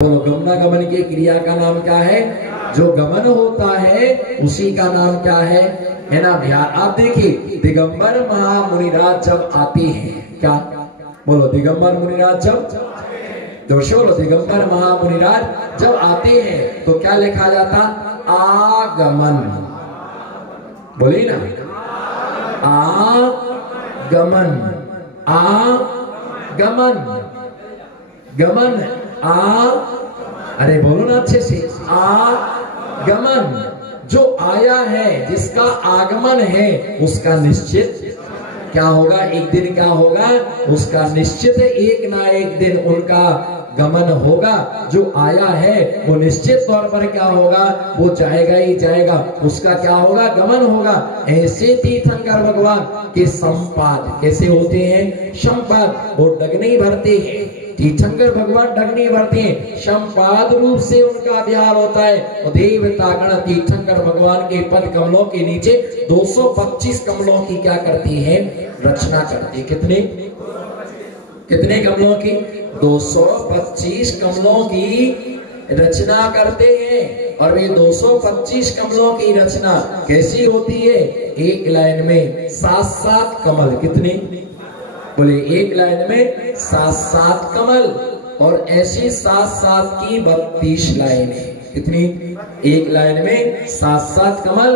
बोलो, गमनागमन की क्रिया का नाम क्या है? जो गमन होता है उसी का नाम क्या है ना ध्यान। आप देखिए, दिगंबर महामुनिराज जब आते हैं, क्या बोलो, दिगंबर मुनिराज जब बोलो, दिगंबर महामुनिराज जब आते हैं तो क्या लिखा जाता? आगमन। बोलिए ना, आगमन, आगमन, गमन, अरे बोलो ना अच्छे से, आगमन। जो आया है, जिसका आगमन है, उसका निश्चित क्या होगा? एक दिन क्या होगा? उसका निश्चित एक ना एक दिन उनका गमन होगा। जो आया है वो निश्चित तौर पर क्या होगा? वो जाएगा ही जाएगा, उसका क्या होगा? गमन होगा। ऐसे तीर्थंकर भगवान के संपाद कैसे होते हैं? संपाद, वो डगनी भरते हैं। तीर्थंकर भगवान डगनी भरते हैं, संपाद रूप से उनका विहार होता है। और देवता गण तीर्थंकर भगवान के पद कमलों के नीचे 225 कमलों की क्या करती है? रचना करती है। कितने कमलों की? 225 कमलों की रचना करते हैं। और वे 225 कमलों की रचना कैसी होती है? एक लाइन में 7-7 कमल। कितने? बोले, एक लाइन में 7-7 कमल। और ऐसी 7-7 की 32 लाइनें। कितनी? एक लाइन में 7-7 कमल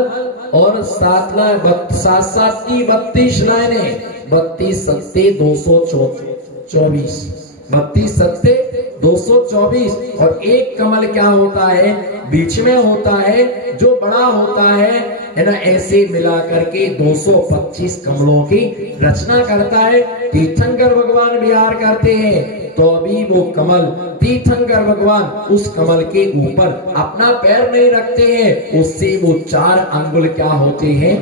और 7-7 की 32 लाइनें। 32 सत्ते 224, 32 सत्ते 224। और एक कमल क्या होता है? बीच में होता है, जो बड़ा होता है ना। ऐसे मिला करके 225 कमलों की रचना करता है। तीर्थंकर भगवान विहार करते हैं तो अभी वो कमल, तीर्थंकर भगवान उस कमल के ऊपर अपना पैर नहीं रखते हैं। उससे वो 4 अंगुल क्या होते हैं?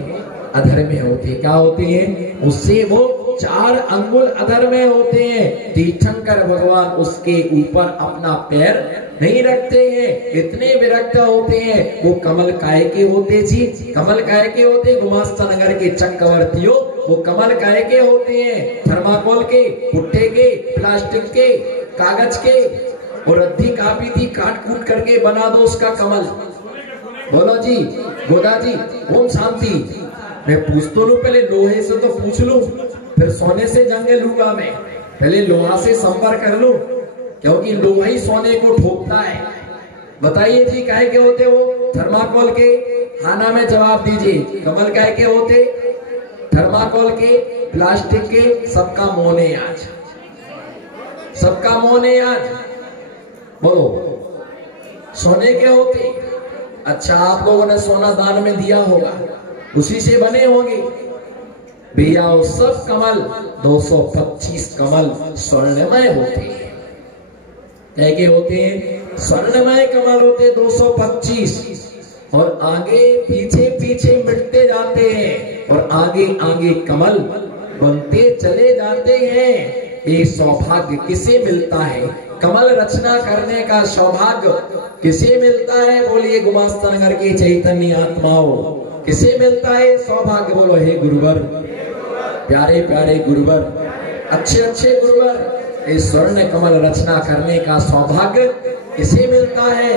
अधर में होते। क्या होते हैं? उससे वो 4 अंगुल अधर में होते हैं। तीर्थंकर भगवान उसके ऊपर अपना पैर नहीं रखते हैं। इतने विरक्त होते हैं। वो कमल काय के होते जी? कमल काय के होते? गुमास्ता नगर के चक्रवर्तियों, वो कमल काय के होते हैं? थर्माकोल के, पुट्टे के, प्लास्टिक के, कागज के। और रद्दी कापी थी, काट कूट करके बना दो उसका कमल। बोलो जी, गोदा जी, ओम शांति। मैं पूछ तो लू, पहले लोहे से तो पूछ लू, फिर सोने से जंग लूंगा मैं। पहले लोहा से संपर्क कर लूं, क्योंकि लोहा ही सोने को ठोकता है। बताइए जी, काहे के होते वो? थर्माकोल के। खाना में जवाब दीजिए, कमल काहे के होते? थर्माकोल के, प्लास्टिक के। सबका मौन है आज, सबका मौन है आज। बोलो, सोने के होते? अच्छा, आप लोगों ने सोना दान में दिया होगा, उसी से बने होंगे भैया। वो सब कमल 225 कमल स्वर्णमय होते हैं। क्या होते हैं? स्वर्णमय कमल होते 225। और आगे पीछे पीछे मिटते जाते हैं और आगे आगे कमल बनते चले जाते हैं। ये सौभाग्य किसे मिलता है? कमल रचना करने का सौभाग्य किसे मिलता है? बोलिए, गुमास्ता नगर के चैतन्य आत्माओं, किसे मिलता है सौभाग्य? बोलो, हे गुरुवर, प्यारे प्यारे गुरुवर, अच्छे अच्छे गुरुवर, इस स्वर्ण कमल रचना करने का सौभाग्य किसे मिलता है?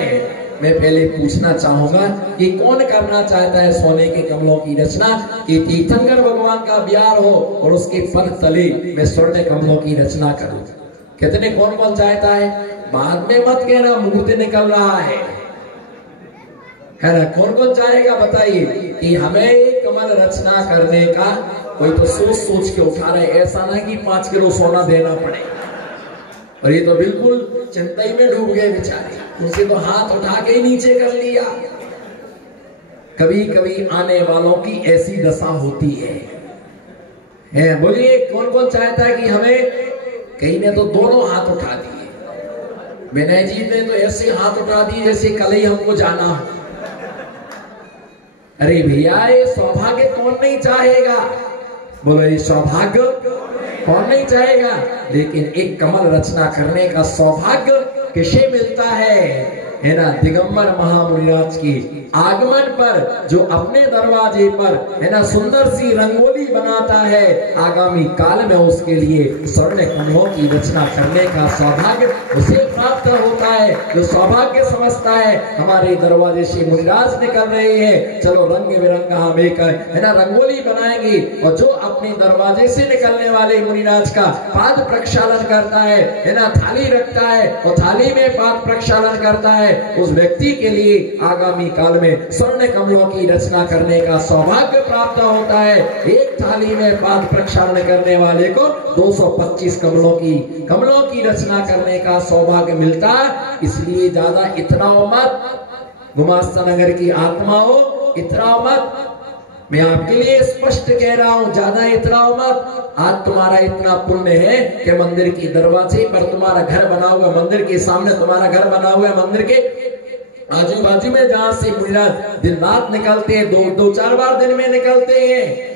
मैं पहले पूछना चाहूंगा कि कौन करना चाहता है सोने के कमलों की रचना? कि तीर्थंकर भगवान का विहार हो और उसके पद तले मैं स्वर्ण कमलों की रचना करूं। कितने, कौन कौन चाहता है? बाद में मत कहना, मुहूर्त निकल रहा है ना। कौन कौन चाहेगा बताइए कि हमें एक कमल रचना करने का? कोई तो सोच सोच के उठा रहे, ऐसा ना कि 5 किलो सोना देना पड़े। और ये तो बिल्कुल चिंता ही में डूब गए बेचारे, उनसे तो हाथ उठा के ही नीचे कर लिया। कभी कभी आने वालों की ऐसी दशा होती है। बोलिए, कौन कौन चाहता है कि हमें? कहीं ने तो दोनों हाथ उठा दिए। विनय जी ने तो ऐसे हाथ उठा दिए जैसे कल ही हमको जाना हो। अरे भैया, ये सौभाग्य कौन नहीं चाहेगा? बोलो, ये सौभाग्य कौन नहीं चाहेगा? लेकिन एक कमल रचना करने का सौभाग्य किसे मिलता है? है ना दिगंबर महामुनिराज की आगमन पर जो अपने दरवाजे पर है ना सुंदर सी रंगोली बनाता है, आगामी काल में उसके लिए स्वर्ण कमलों की रचना करने का सौभाग्य उसे प्राप्त होता है। जो सौभाग्य समझता है हमारे दरवाजे से मुनिराज निकल रहे हैं, चलो रंग बिरंगा हम एक है ना रंगोली बनाएंगे, और जो अपने दरवाजे से निकलने वाले मुनिराज का पाद प्रक्षालन करता है ना थाली रखता है और थाली में पाद प्रक्षालन करता है, उस व्यक्ति के लिए आगामी काल में स्वर्ण कमलों की रचना करने का सौभाग्य प्राप्त होता है। एक थाली में पाद प्रक्षालन करने वाले को 225 कमलों की रचना करने का सौभाग्य मिलता है। इसलिए ज्यादा इतराओ मत, गुमास्ता नगर की आत्माओं इतराओ मत। मैं आपके लिए स्पष्ट कह रहा हूं, ज्यादा इतराओ मत। आज तुम्हारा इतना पुण्य है कि मंदिर की दरवाजे पर तुम्हारा घर बना हुआ, मंदिर के सामने तुम्हारा घर बना हुआ है, मंदिर के आजू बाजू में जहां से मुनिराज दिन रात निकलते हैं, दो चार बार दिन में निकलते हैं।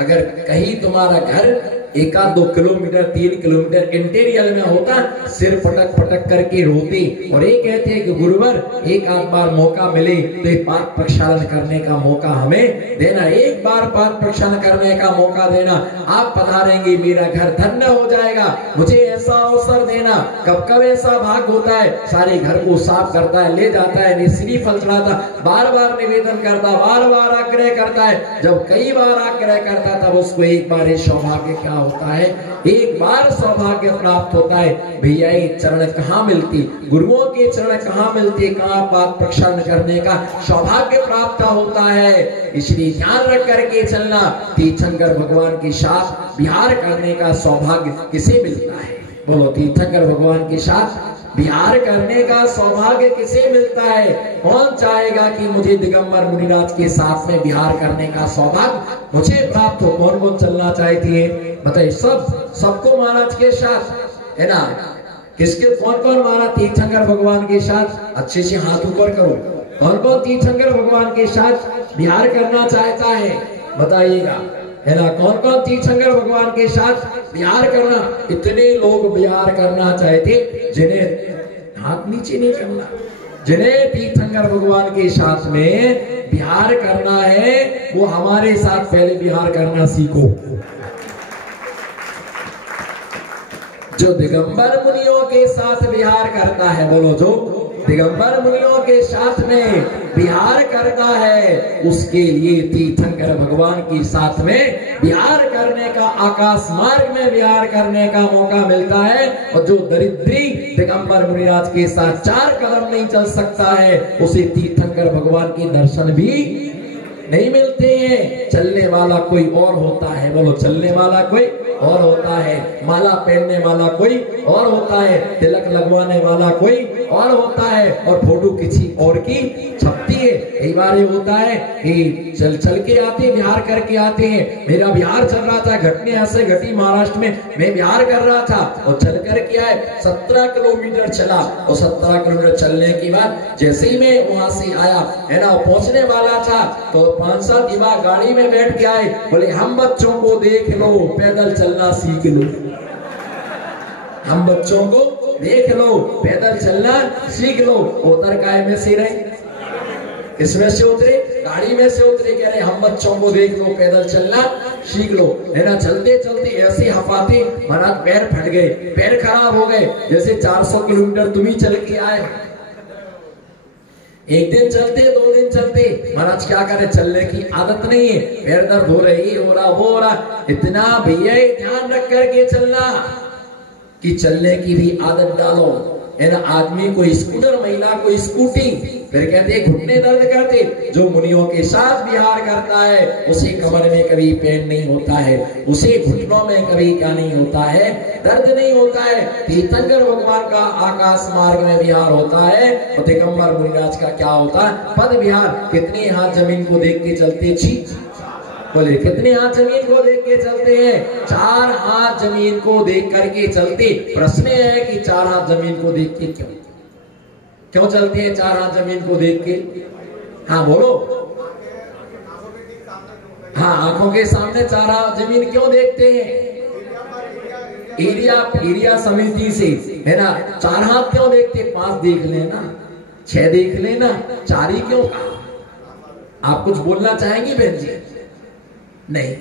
अगर कहीं तुम्हारा घर 1-2 किलोमीटर 3 किलोमीटर इंटीरियर में होता, सिर पटक पटक करके रोते और ये कहते हैं कि गुरुवर एक आध बार मौका मिले तो एक पाद प्रक्षालन करने का मौका हमें देना, एक बार पाद प्रक्षालन करने का मौका देना, आप पधारेंगे मेरा घर धन्य हो जाएगा, मुझे ऐसा अवसर देना। कब कब ऐसा भाग होता है, सारे घर को साफ करता है, ले जाता है, श्रीफल चढ़ाता, बार बार निवेदन करता, बार बार आग्रह करता है। जब कई बार आग्रह करता तब उसको एक बार ये सौभाग्य क्या होता है, एक बार सौभाग्य प्राप्त होता है। भैया ये चरण कहाँ मिलती, गुरुओं के चरण कहाँ मिलती, कहाँ पाद प्रक्षालन करने का सौभाग्य प्राप्त होता है। इसलिए ध्यान रख करके चलना, तीर्थंकर भगवान के साथ विहार करने का सौभाग्य किसे मिलता है? बोलो, तीर्थंकर भगवान के साथ विहार करने का सौभाग्य किसे मिलता है? कौन चाहेगा कि मुझे दिगंबर मुनिराज के साथ में विहार करने का सौभाग्य मुझे प्राप्त हो? कौन कौन चलना चाहती है बताइए? सबको महाराज के साथ है ना। किसके कौन कौन महाराज तीर्थंकर भगवान के साथ? अच्छे से हाथ ऊपर करो। कौन कौन तीर्थंकर भगवान के साथ विहार करना चाहता है बताइएगा, है ना। कौन कौन तीर्थंकर भगवान के साथ विहार करना? इतने लोग विहार करना चाहते जिन्हें हाथ नीचे नहीं करना, जिन्हें तीर्थंकर भगवान के साथ में विहार करना है वो हमारे साथ पहले विहार करना सीखो। जो दिगंबर मुनियों के साथ विहार करता है, बोलो, जो दिगंबर मुनियों के साथ में विहार करता है उसके लिए तीर्थंकर भगवान के साथ में विहार करने का, आकाश मार्ग में विहार करने का मौका मिलता है। और जो दरिद्री दिगंबर मुनिराज के साथ 4 कदम नहीं चल सकता है उसे तीर्थंकर भगवान के दर्शन भी नहीं मिलते हैं। चलने वाला कोई और होता है, बोलो, चलने वाला कोई और होता है, माला पहनने वाला कोई और होता है, तिलक लगवाने वाला कोई और होता है, और फोटो किसी और की छपती है। कई बार ये होता है कि चल के आते, बिहार करके आते हैं। मेरा बिहार चल रहा था, घटने यहाँ से घटी महाराष्ट्र में, मैं बिहार कर रहा था और चल करके आए, 17 किलोमीटर चला और 17 किलोमीटर चलने के बाद जैसे ही मैं वहां से आया है ना, पहुंचने वाला था तो 5-7 युवा गाड़ी में बैठ के आए, बोले हम बच्चों को देख लो, पैदल चलना सीख लो। हम बच्चों को देख लो, पैदल चलना सीख लो। उतर काय में से रहे, किसमें से उतरे? गाड़ी में से उतरे, कह रहे हम बच्चों को देख लो, पैदल चलना सीख लो, है ना। चलते चलते ऐसे हफाते महाराज पैर फट गए, पैर खराब हो गए, जैसे 400 किलोमीटर तुम ही चल के आए। एक दिन चलते, 2 दिन चलते, महाराज क्या करे, चलने की आदत नहीं है, पैर दर्द हो रही, हो रहा, वो हो रहा। इतना भैया ध्यान रख करके चलना कि चलने की भी आदत डालो, है ना। आदमी को स्कूटर, महिला को स्कूटी, फिर कहते घुटने दर्द करते। जो मुनियों के साथ विहार करता है उसे कमर में कभी पेन नहीं होता है, उसे घुटनों में कभी क्या नहीं होता है, दर्द नहीं होता है। तीर्थंकर भगवान का आकाश मार्ग में विहार होता है और दिगंबर मुनिराज का क्या होता है, पद विहार। कितने हाथ जमीन को देख के चलते? छी, बोले कितने हाथ जमीन को देख के चलते हैं? 4 हाथ जमीन को देख करके चलते। प्रश्न है कि 4 हाथ जमीन को देख के क्यों चलते हैं? 4 हाथ जमीन को देख के, हाँ बोलो, हाँ, आंखों के सामने 4 हाथ जमीन क्यों देखते हैं? एरिया समिति से, है ना। 4 हाथ क्यों देखते? 5 देख लेना, 6 देख लेना, 4 ही क्यों कहा? आप कुछ बोलना चाहेंगी बहन जी? नहीं,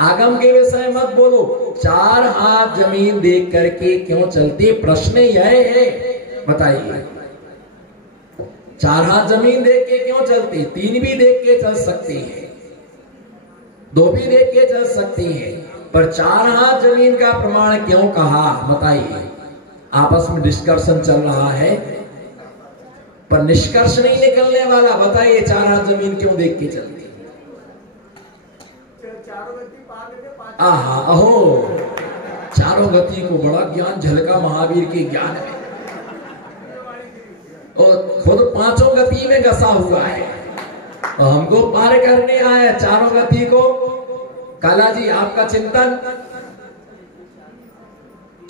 आगम के विषय मत बोलो। 4 हाथ जमीन देख करके क्यों चलते? प्रश्न यह है, बताइए। 4 हाथ जमीन देख के क्यों चलते? 3 भी देख के चल सकते हैं, 2 भी देख के चल सकते हैं, पर 4 हाथ जमीन का प्रमाण क्यों कहा? बताइए। आपस में डिस्कशन चल रहा है पर निष्कर्ष नहीं निकलने वाला। बताइए 4 हाथ जमीन क्यों देख के चलती? आहा, अहो, चारों गति को बड़ा ज्ञान झलका महावीर के ज्ञान में, और खुद 5 गति में घसा हुआ है और हमको पार करने आया 4 गति को। काला जी आपका चिंतन।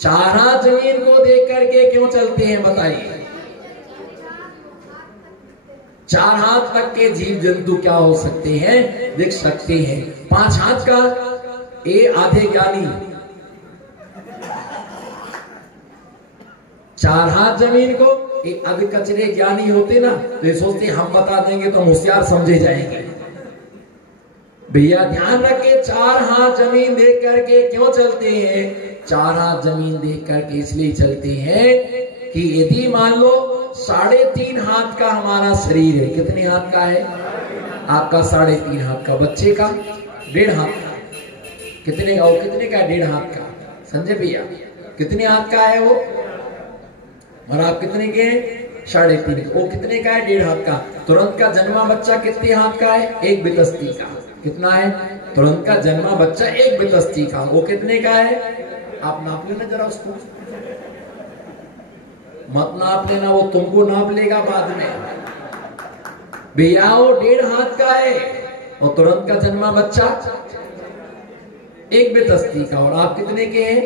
4 हाथ जमीन को देख करके क्यों चलते हैं? बताइए। 4 हाथ तक के जीव जंतु क्या हो सकते हैं? दिख सकते हैं। 5 हाथ का ये आधे ज्ञानी, 4 हाथ जमीन को ये अध कचरे ज्ञानी होते ना, तो ये सोचते हम बता देंगे तो होशियार समझे जाएंगे। भैया ध्यान रखे, 4 हाथ जमीन देख करके क्यों चलते हैं? 4 हाथ जमीन देख करके इसलिए चलते हैं कि यदि मान लो 3.5 हाथ का हमारा शरीर है। कितने हाथ का है? आपका 3.5 हाथ का, बच्चे का 1.5 हाथ का। कितने का? कितने का? 1.5 हाथ का। संजय भैया कितने हाथ का है वो? और आप कितने के हैं? 3.5। वो कितने का है? 1.5 हाथ का। तुरंत का जन्मा बच्चा कितने हाथ का है? 1 बितस्ती का। कितना है? तुरंत का जन्मा बच्चा 1 बितस्ती का। वो कितने का है? आप नाप लेना जरा उसको, मत नाप लेना, वो तुमको नाप लेगा बाद में। भैया वो 1.5 हाथ का है और तुरंत का जन्मा बच्चा 1 बितस्ती का। और आप कितने के हैं?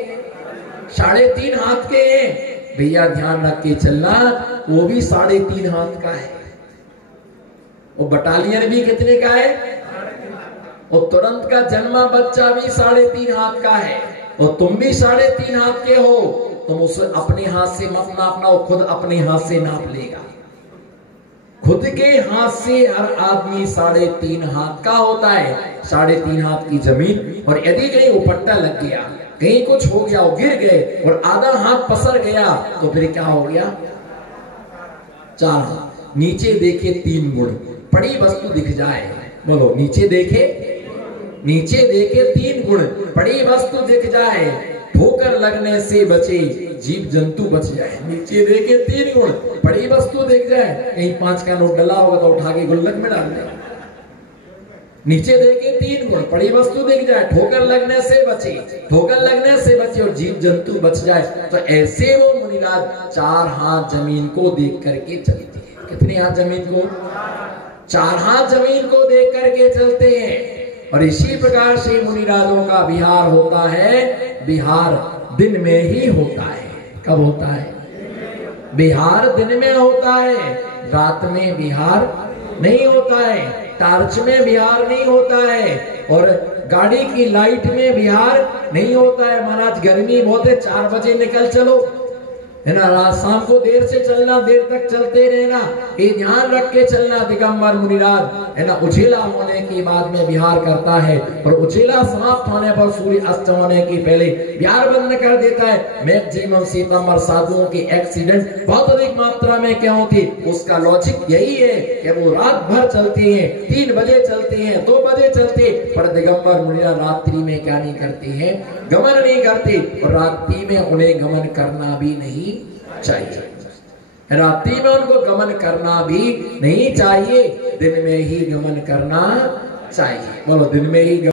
3.5 हाथ के हैं। भैया ध्यान रख के चलना, वो भी 3.5 हाथ का है। वो बटालियन भी कितने का है? और तुरंत का जन्मा बच्चा भी 3.5 हाथ का है। और तुम भी 3.5 हाथ के हो। तुम उसे अपने हाथ से मत नापना, वो खुद अपने हाथ से नाप लेगा। खुद के हाथ से हर आदमी 3.5 हाथ का होता है। 3.5 हाथ की जमीन, और यदि कहीं उपट्टा लग गया, कहीं कुछ हो गया, वो गिर गए और आधा हाथ पसर गया, तो फिर क्या हो गया? 4 हाथ। नीचे देखे 3 गुण, पड़ी वस्तु दिख जाए, बोलो नीचे देखे, नीचे देखे 3 गुण, पड़ी वस्तु दिख जाए, ठोकर लगने से बचे, जीव जंतु बच जाए। नीचे देखे 3 गुण, पड़ी वस्तु दिख जाए, कहीं 5 का नोट डला होगा तो उठा के गुल्लक में डाल दे। नीचे देखे 3 गुण, पड़ी वस्तु दिख जाए, ठोकर लगने से बचे, ठोकर लगने से बचे और जीव जंतु बच जाए। तो ऐसे वो मुनिराज 4 हाथ जमीन को देख करके चलते हैं। कितने हाथ जमीन को? 4 हाथ जमीन को देख करके चलते हैं। और इसी प्रकार से मुनिराजों का विहार होता है। विहार दिन में ही होता है। कब होता है? विहार दिन में होता है, रात में विहार नहीं होता है, टार्च में विहार नहीं होता है, और गाड़ी की लाइट में विहार नहीं होता है। महाराज गर्मी बहुत है, 4 बजे निकल चलो, है ना, रात शाम को देर से चलना, देर तक चलते रहना, ये ध्यान रख के चलना। दिगंबर मुनिराज, है ना, उछेला होने के बाद में विहार करता है, और उछेला समाप्त होने पर सूर्य अस्त होने के पहले विहार बंद कर देता है। मैक्सिमम सीतामढ़ साधुओं के एक्सीडेंट बहुत अधिक मात्रा में क्यों होती? उसका लॉजिक यही है कि वो रात भर चलते हैं, 3 बजे चलते हैं, 2 बजे चलते, पर दिगंबर मुनिराज रात्रि में क्या नहीं करते हैं? गमन नहीं करते, और रात्रि में उन्हें गमन करना भी नहीं चाहिए। रात्रि में उनको गमन करना भी नहीं चाहिए, दिन में ही गमन करना चाहिए। बोलो दिन में ही